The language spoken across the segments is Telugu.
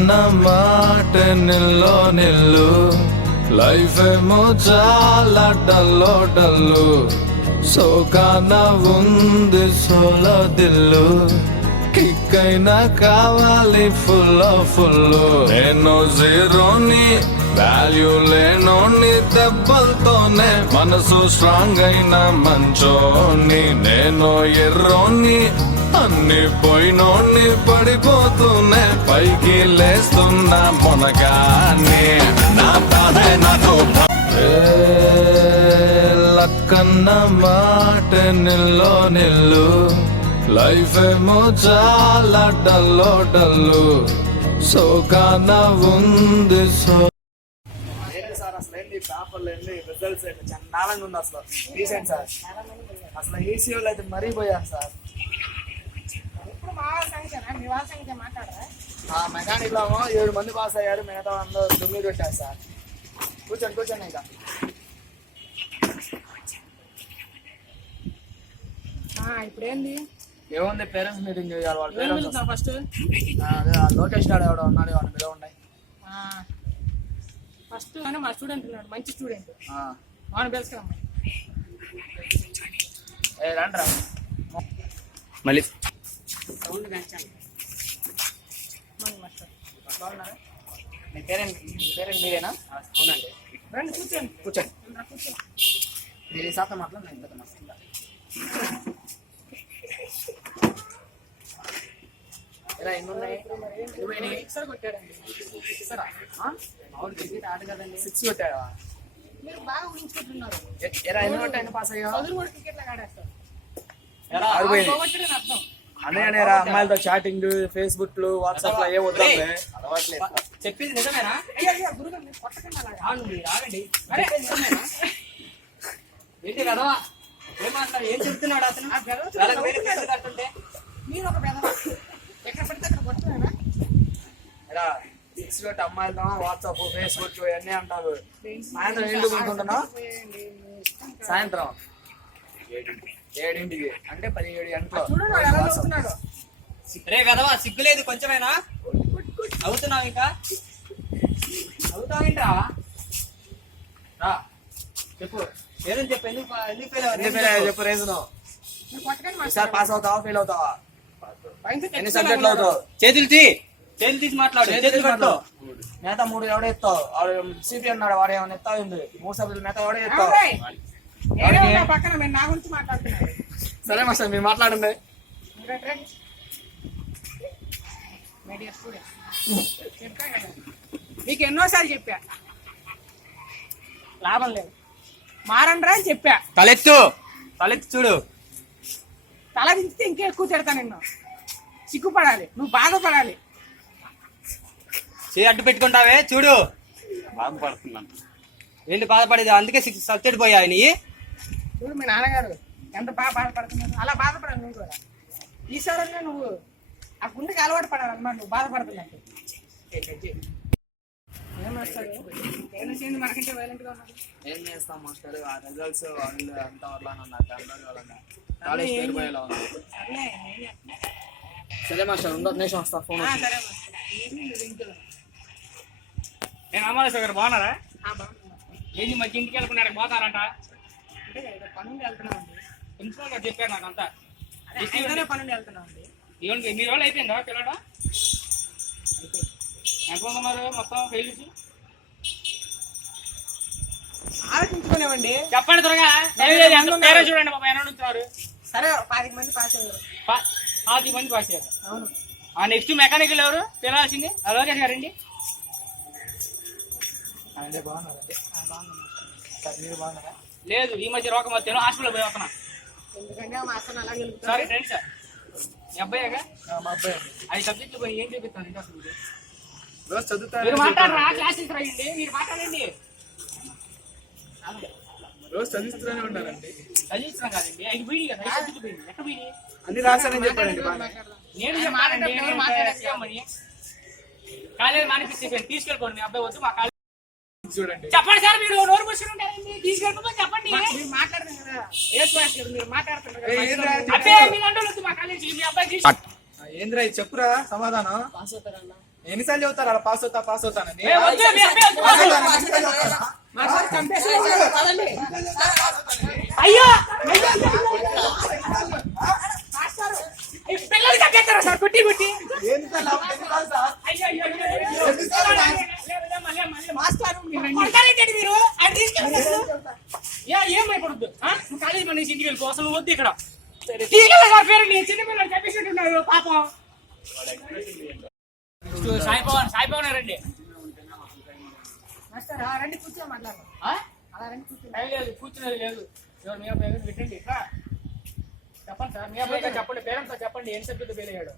లక్కన్న మాట నిల్లో నిల్లు లైఫ్ ఏమో చాలా డల్లో డల్లు సోకాన ఉంది సోలో దిల్లు కిక్ అయినా కావాలి ఫుల్ ఫుల్ నేను జీరోని వాల్యూ లేనోని దెబ్బలతోనే మనసు స్ట్రాంగ్ అయిన మంచోని నేను ఎర్రోని అన్ని పోయినోని పడిపోతూనే పైకి లేస్తున్నా మొనగానే నా బాధే నాకు లక్కన్న మాట నిల్లో నిల్లు లైఫ్ ఏమో చాలా డల్లో డల్లు సోకాన ఉంది పేపర్లు ఏంటి రిజల్ట్స్ ఏంటి చండాలంగా ఉంది అసలు రీసెంట్ సార్ అసలు ఈసీఓలు అయితే మరీ పోయారు సార్. మెకానిక్ లో 7 మంది పాస్ అయ్యారు, మిగతా అందరూ 9 పెట్టారు సార్. కూర్చోండి ఇక ఇప్పుడు ఏంది ఏముంది పేరెంట్స్ మీటింగ్ చేయాలి. వాళ్ళ పేరెంట్స్ ఫస్ట్ లోకేష్ గారు ఎవడో ఉన్నాడు, వాళ్ళ మీద ఉన్నాయి. ఫస్ట్ మా స్టూడెంట్ ఉన్నాడు, మంచి స్టూడెంట్ వాడిని పిలుచుకురమ్మా. రండి మళ్ళీ సౌండ్ పెంచండి. బాగున్నారా? మీ పేరెంట్ మీరేనా? అవునండి. రండి కూర్చోండి. మీరు ఈ శాతం మాట్లాడి నేను ఇంత మస్తుందా ఇలా ఎన్ని ఉన్నాయి? కొట్టాడండి. అవును క్రికెట్ ఆట కదండి. 6 కొట్టాడా? మీరు బాగా ఊహించుకుంటున్నారు. ఎన్ని కొట్టాయని పాస్ అయ్యా? క్రికెట్ లాగా ఆడేస్తారు. అర్థం అనేరా అమ్మాయిలతో చాటింగ్, ఫేస్బుక్ లు, వాట్సాప్ లో ఏ వద్దాం చెప్పింది నిజమేనా? ఏంటి కదా ఏం మాట్లాడు, ఏం చెప్తున్నాడు అతను? మీరు ఒక పెద్ద ఎక్కడ పడితే అక్కడ కొట్టుకున్నా 6 కొట్టి అమ్మాయిలతో వాట్సాప్, ఫేస్బుక్ ఇవన్నీ అంటారు. సాయంత్రం ఎందుకు అనుకుంటున్నావు? సాయంత్రం 7ంటికి అంటే 17 గంటలు. రే కదవా సిగ్గులేదు కొంచెమైనా? అవుతున్నావు ఇంకా అవుతావేంట్రా? రా చెప్పు, ఏదని చెప్పు. ఎందుకు చెప్పు రీజన్. ఈసారి పాస్ అవుతావా, ఫెయిల్ అవుతావా? ఎన్ని సబ్జెక్టులు అవుతావు? చేతులు తీసి మాట్లాడు. చేతులు కట్టు. మిగతా 3 ఎవడే ఎత్తావు? సిపి అన్నాడు, వాడు ఏమైనా ఎత్తావు? 3 సబ్జెక్టులు మిగతా ఎవడే ఎత్తావు? పక్కన మీరు నా గురించి మాట్లాడుతున్నారు. సరే మాస్టర్ మీరు మాట్లాడండి. మీకు ఎన్నోసార్లు చెప్పా, లాభం లేదు, మారండ్రా అని చెప్పా. తలెత్తు చూడు. తల దించితే ఇంకా ఎక్కువ తిడతా నిన్ను. సిగ్గుపడాలి, నువ్వు బాధపడాలి. అడ్డు పెట్టుకుంటావే చూడు. బాధపడుతున్నాను. ఏంటి బాధపడేది? అందుకే 6 సబ్జెక్ట్ పోయా నీ. చూడు మీ నాన్నగారు ఎంత బాగా బాధపడుతున్నారు. అలా బాధపడాలి నువ్వు కూడా. ఈసారి నువ్వు ఆ గుండెకి అలవాటు పడాలన్నమాట. నువ్వు బాధపడుతున్నట్టు మనకంటే వైలెంట్ గా ఉన్నారు. ఏం చేస్తాం మాస్టర్, ఆ రిజల్ట్స్ వాళ్ళు అంత కాలేజ్ పేరు పోయేలా ఉంది. సరే మాస్టర్ 2 నిమిషం వస్తా. ఫోన్ నేను అమ్మాయి గారు బాగున్నారా? ఏంటి మధ్య ఇంటికి వెళ్ళకుండా పోతారంట? పనుండి వెళ్తున్నామండి. ప్రిన్సిపల్ గారు చెప్పారు నాకు అంతా. పనుండి వెళ్తున్నామండి. ఇవ్వండి మీ వాళ్ళు అయిపోయిందా పిల్లడా? ఎంతమంది ఉన్నారు మొత్తం ఫెయిల్స్? ఆలోచించుకునేవండి. చెప్పండి త్వరగా. చూడండి బాబా ఎలా ఉంటున్నారు. సరే 25 మంది పాస్ అయ్యారు. 25 మంది పాస్ అయ్యారు. అవును. నెక్స్ట్ మెకానికల్ ఎవరు పిలవాల్సింది? లోకేష్ గారండి. బాగున్నారండి. మీరు బాగున్నారా? లేదు, ఈ మధ్య రోగం వచ్చాను, హాస్పిటల్ పోయి వస్తున్నా. ఎందుకంటే మా అసలు అలా సారీ ఫ్రెండ్స్. మీ అబ్బాయిగా? మా అబ్బాయి 5 సబ్జెక్టులు పోయి ఏం చూపిస్తాను ఇంకా అసలు రోజు చదువుతారు. మీరు మాట్లాడరా? క్లాసెస్ రాయండి, మీరు మాట్లాడండి. రోజు చదివిస్తూనే ఉంటారండి. చదివిస్తున్నాం కాదండి, 5 బీడీ కదా, 5 సబ్జెక్టులు పోయింది. ఎక్కడ బీడీ? అన్ని రాశానని చెప్పారండి. నేను చెప్పానండి కాలేజ్ మానిపించి తీసుకెళ్ళిపోండి. మీ అబ్బాయి వద్దు మా కాలేజ్ చూడండి. చెప్పండి సార్, మీరు నోరు మూసుకుని ఉంటారండి. తీసుకెళ్ళిపోమని చెప్పండి. మాట్లాడుతుంది కదా, మీరు మాట్లాడుతున్నారు. అబ్బే మీ అంటే వద్దు మా కాలేజీ. మీ అబ్బాయి ఏంద్రా చెప్పురా సమాధానం. పాస్ అవుతారన్నా. ఎన్నిసార్లు చెబుతారు అలా పాస్ అవుతానని ఏ, వద్దు, మీ అబ్బాయి వద్దు, మాస్టర్ చంపేశారు. పదండి. అయ్యో మాస్టర్, ఈ పిల్లలు చంపేస్తారా సార్ కొట్టి కొట్టి? అయ్యో, అయ్యో, అయ్యో, అయ్యో. మాస్టర్ కొడతారేంటండి మీరు? ఆయన తీసుకెళ్ళి ఏం భయపడద్దు. నువ్వు కాలేజీ మన ఇంటికి వెళ్ళిపో, అసలు నువ్వు వద్దు ఇక్కడ. తీసుకెళ్ళి సార్ పేరు చిన్నపిల్లలు చంపేసినట్టున్నారు పాపం. సాయిపవన్ రండి. మాస్టర్ రండి, కూర్చో మాట్లాడు. అలా రండి, కూర్చో. లేదు కూర్చునేది లేదు. మీ అబ్బాయి పెట్టండి ఇట్లా చెప్పండి సార్. మీ అబ్బాయి చెప్పండి, పేరెంట్స్ చెప్పండి ఎన్ని సబ్జెక్టులు ఫెయిల్ అయ్యాడు.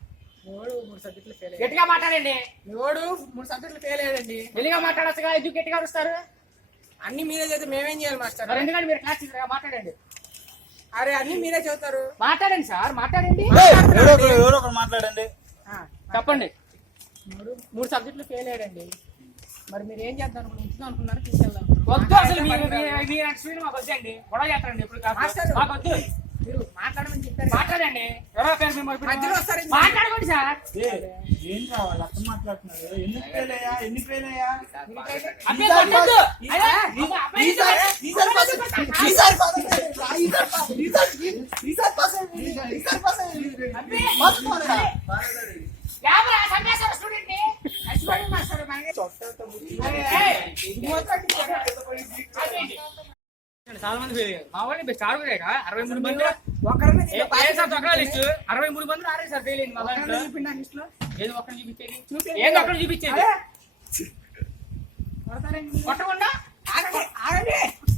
మీ వాడు 3 సబ్జెక్టులు ఫెయిల్ అయ్యాడు. గట్టిగా మాట్లాడండి. మీ వాడు 3 సబ్జెక్టులు ఫెయిల్ అయ్యాడండి. మెల్లిగా మాట్లాడచ్చుగా, ఎందుకు గట్టిగా వస్తారు? అన్ని మీరే చెప్తే మేమేం చేయాలి మాస్టర్? ఎందుకంటే మీరు క్లాస్ టీచర్ మాట్లాడండి. అరే అన్ని మీరే చెబుతారు, మాట్లాడండి సార్, మాట్లాడండి. ఎవరో ఒకరు మాట్లాడండి. చెప్పండి. 3 సబ్జెక్టులు ఫెయిల్ అయ్యాడండి. మరి మీరు ఏం చేద్దాం ఇంట్లో అనుకున్నారు? తీసుకెళ్దాం. వద్దు, అసలు మాకు వద్దండి. గొడవ చేస్తారండి ఇప్పుడు. మాకు వద్దు. మీరు మాట్లాడమని చెప్పారు, మాట్లాడండి. ఎవరో పేరు మధ్యలో వస్తారు, మాట్లాడుకోండి సార్. ఏం కావాలి? అర్థం మాట్లాడుతున్నారు. ఎందుకు ఫెయిల్ అయ్యా? అబ్బాయి కొట్టొద్దు. ఎవరా సందేశాలు స్టూడెంట్ ని? మాస్టర్ చాలా మంది ఫెయిల్ అయ్యారు. మా వాళ్ళు స్టార్ 63 మంది. 63 మంది రాలేదు సార్ ఫెయిల్ అయింది. మా దాంట్లో ఏదో ఒక్కరిని చూపించేది, ఏదో ఒక్కరిని చూపించేది. కొట్టకుండా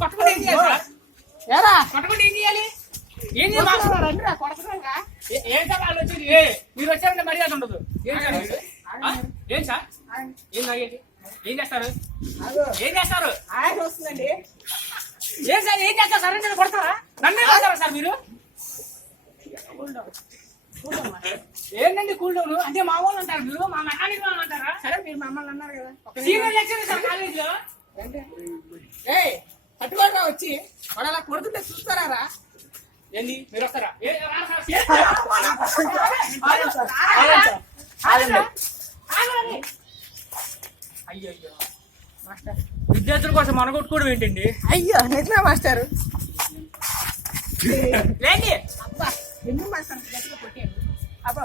కొట్టకుండా ఏం చేయాలి సార్? కొట్టకుండా ఏం చేయాలి? ఏం చేయాలి? ఏం సార్ వాళ్ళు వచ్చేది? మీరు వచ్చారంటే మర్యాద ఉండదు. ఏం సార్ ఏం సార్ ఏం తాగేది? ఏం చేస్తారు? ఏం చేస్తారు? ఆయన వస్తుందండి. ఏం సార్ ఏం చేస్తారు సార్? నేను కొడతారా? నన్నే కొడతారా సార్ మీరు? ఏంటండి కూల్ డౌన్ అంటే? మా వాళ్ళు అంటారు మీరు, మా మెకానిక్ వాళ్ళు అంటారా? సరే మీరు మమ్మల్ని అన్నారు కదా. సీనియర్ లెక్చరర్ సార్ కాలేజ్ లో. పట్టుకోరా వచ్చి వాడు అలా కొడుతుంటే చూస్తారా? ఏంది మీరు వస్తారా? అయ్యో అయ్యో మాస్టర్, విద్యార్థుల కోసం మనగొట్టుకోవడం ఏంటండి? అయ్యో నిజమే మాస్టర్. లేండి అబ్బా, ఎందుకు మాస్టర్ గట్టిగా కొట్టారు? అబ్బా